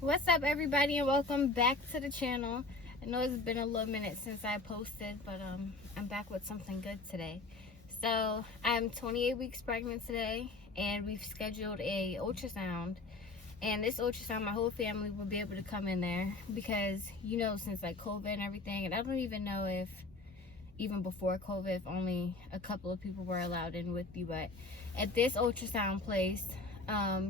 What's up, everybody, and welcome back to the channel. I know it's been a little minute since I posted, but I'm back with something good today. So I'm 28 weeks pregnant today, and we've scheduled a ultrasound. And this ultrasound, my whole family will be able to come in there because, you know, since like COVID and everything, and I don't even know if even before COVID, if only a couple of people were allowed in with you. But at this ultrasound place,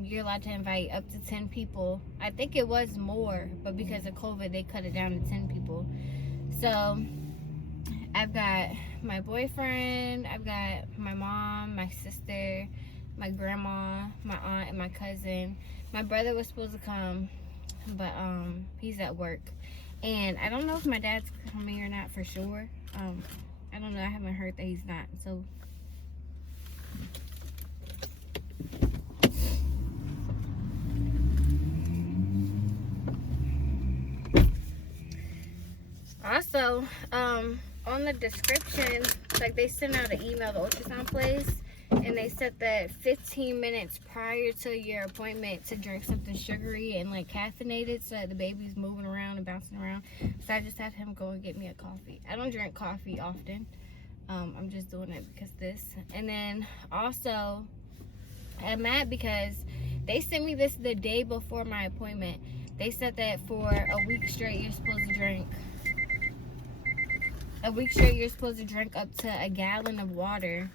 you're allowed to invite up to 10 people. I think it was more, but because of COVID, they cut it down to 10 people. So I've got my boyfriend, I've got my mom, my sister, my grandma, my aunt, and my cousin. My brother was supposed to come, but he's at work. And I don't know if my dad's coming or not for sure. I don't know. I haven't heard that he's not. So also, on the description, like they sent out an email to ultrasound place, and they said that 15 minutes prior to your appointment to drink something sugary and like caffeinated so that the baby's moving around and bouncing around. So I just had him go and get me a coffee. I don't drink coffee often. I'm just doing it because this. And then also, I'm mad because they sent me this the day before my appointment. They said that for a week straight you're supposed to drink up to a gallon of water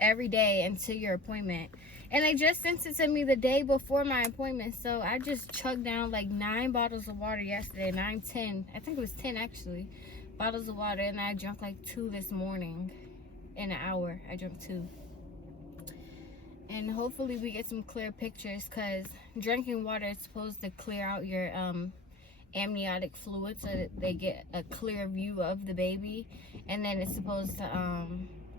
every day until your appointment. And they just sent it to me the day before my appointment, so I just chugged down like 9 bottles of water yesterday. 9, 10, I think it was 10 actually, bottles of water. And I drank like 2 this morning. In an hour I drank 2. And hopefully we get some clear pictures, because drinking water is supposed to clear out your amniotic fluid so that they get a clear view of the baby. And then it's supposed to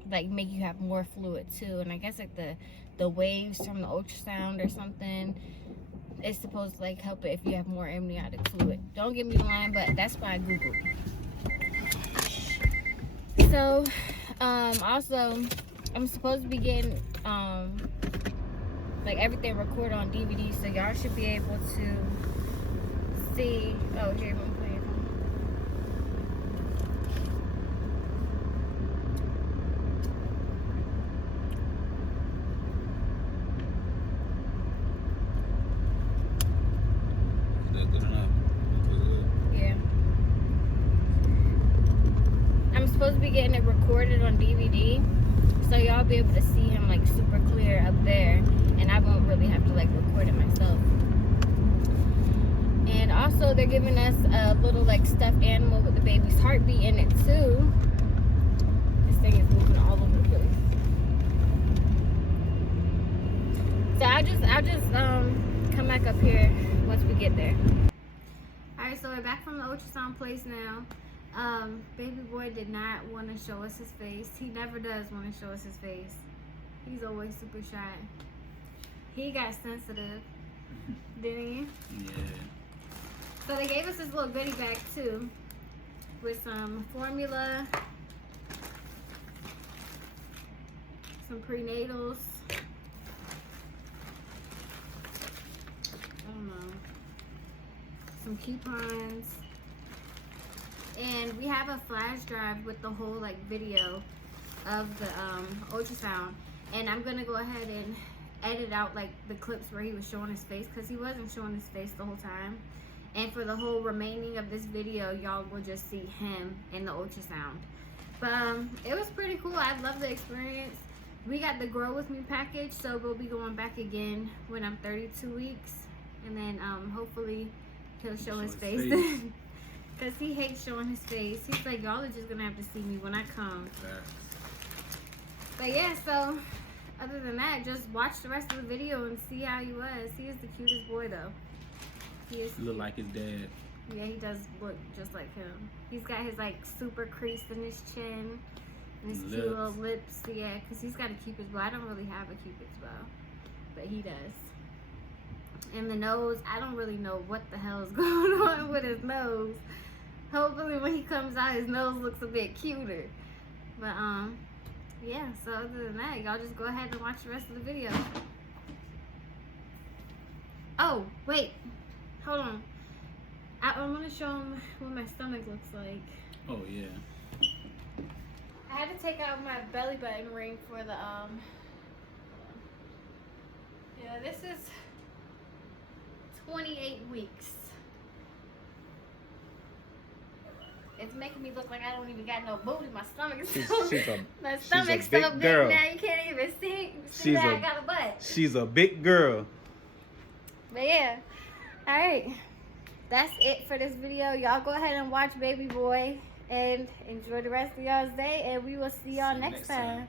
like make you have more fluid too. And I guess like the waves from the ultrasound or something is supposed to like help it if you have more amniotic fluid. Don't get me lying, but that's why I googled. So also I'm supposed to be getting like everything recorded on DVD, so y'all should be able to see. Oh, here, I'm playing. Is that good enough? Yeah. I'm supposed to be getting it recorded on DVD, so y'all be able to see him like super clear up there, and I won't really have to like record it myself. And also they're giving us a little like stuffed animal with the baby's heartbeat in it too. This thing is moving all over the place. So I'll just come back up here once we get there. Alright, so we're back from the ultrasound place now. Baby boy did not want to show us his face. He never does want to show us his face. He's always super shy. He got sensitive, didn't he? Yeah. So they gave us this little goodie bag too, with some formula, some prenatals, I don't know, some coupons, and we have a flash drive with the whole like video of the ultrasound. And I'm gonna go ahead and edit out like the clips where he was showing his face, because he wasn't showing his face the whole time. And for the whole remaining of this video, y'all will just see him in the ultrasound. But it was pretty cool. I love the experience. We got the Grow With Me package, so we'll be going back again when I'm 32 weeks. And then hopefully he'll show his face. Because he hates showing his face. He's like, y'all are just going to have to see me when I come. But yeah, so other than that, just watch the rest of the video and see how he was. He is the cutest boy though. He look like his dad. Yeah, he does look just like him. He's got his like super crease in his chin and his cute little lips. Yeah, because he's got a cupid's bow. I don't really have a cupid's bow, but he does. And the nose, I don't really know what the hell is going on with his nose. Hopefully when he comes out, his nose looks a bit cuter. But yeah, so other than that, y'all just go ahead and watch the rest of the video. Oh, wait. Hold on. I want to show them what my stomach looks like. Oh yeah. I had to take out my belly button ring for the yeah, this is 28 weeks. It's making me look like I don't even got no booty. My stomach's my stomach's so big girl. now you can't even see that I got a butt. She's a big girl. But yeah, all right. That's it for this video. Y'all go ahead and watch Baby Boy and enjoy the rest of y'all's day, and we will see y'all next time.